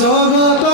জগত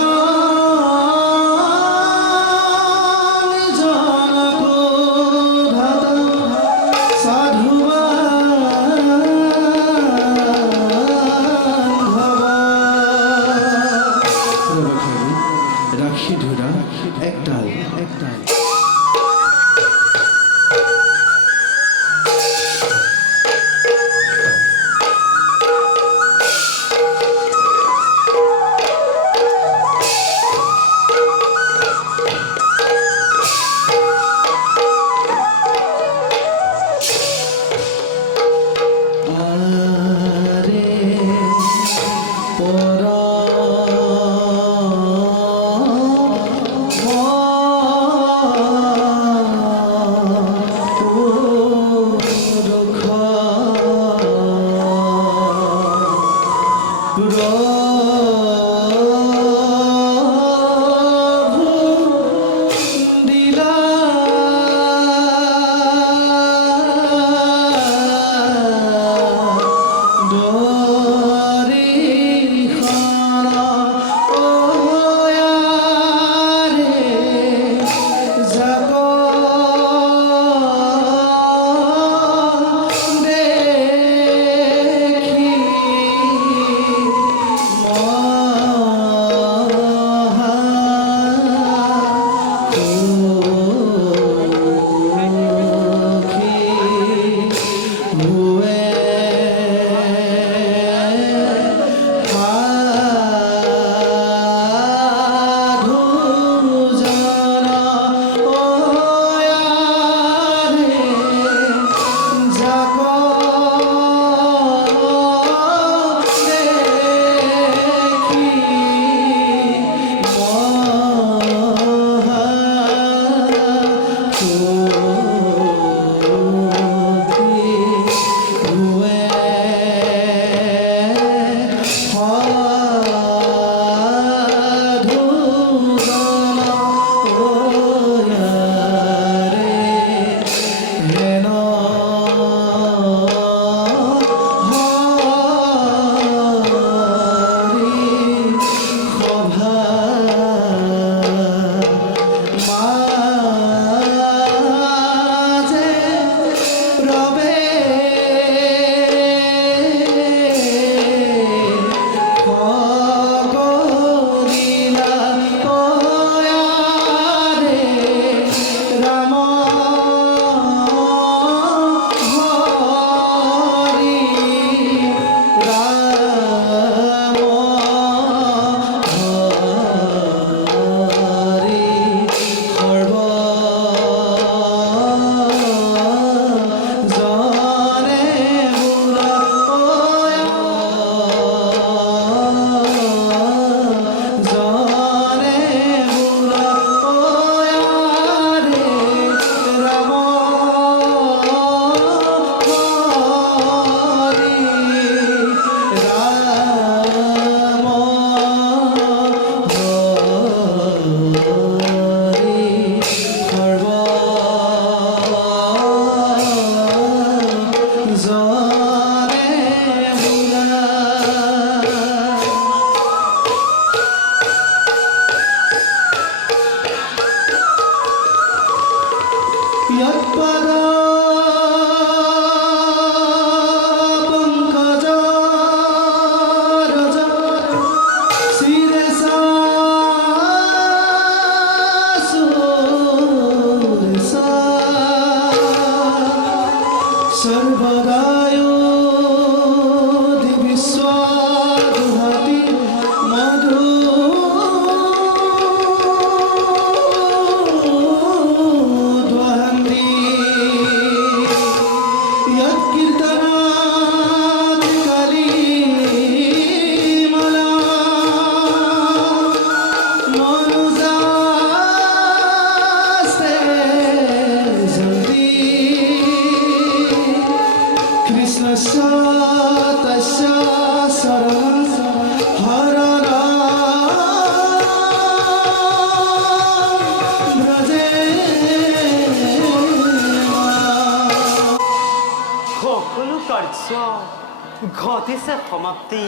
অৱশ্য ঘটিছে সমাপ্তি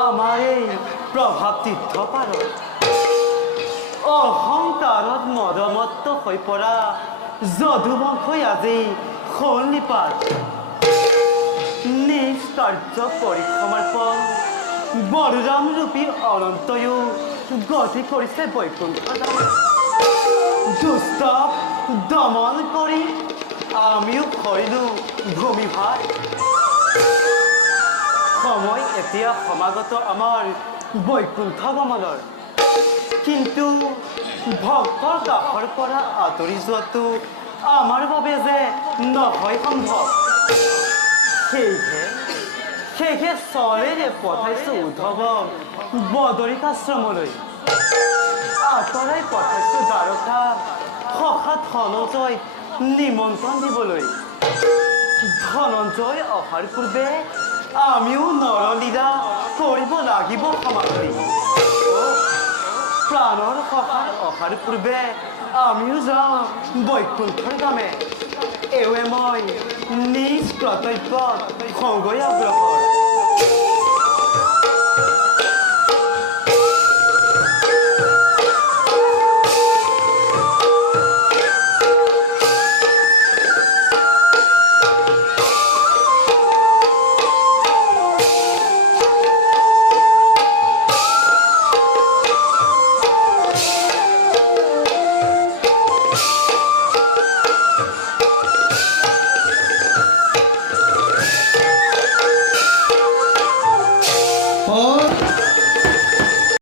আমাৰ এই প্ৰভাৱ তীৰ্থপাৰত অহংকাৰত মদমত্ত হৈ পৰা যদুবংশই আজি শৈলীপাত নিজ কাৰ্য পৰিসমাৰ্পণ বলৰাম ৰূপী অনন্তয়ো গতি কৰিছে বৈকুণ্ঠ দুষ্ট দমন কৰি আমিও কৰিলোঁ ভূমিভাৰ সময় এতিয়া সমাগত আমাৰ বৈকুণ্ঠ গমনৰ কিন্তু ভক্তৰ কাষৰ পৰা আঁতৰি যোৱাটো আমাৰ বাবে যে নহয় সম্ভৱ সেয়েহে চৰেৰে পঠাইছোঁ উদ্ধৱক বদৰিকাশ্ৰমলৈ আঁতৰাই পঠাইছোঁ দ্বাৰকা সখা ধনঞ্জয়ক নিমন্ত্ৰণ দিবলৈ ধনঞ্জয় অহাৰ পূৰ্বে আমিও নৰলীলা কৰিব লাগিব সমাপ্তি প্ৰাণৰ সখাৰ অহাৰ পূৰ্বে আমিও যাওঁ বৈকুণ্ঠৰ গামে এৱে মই নিজ কৰ্তব্যত সংগই অগ্ৰসৰ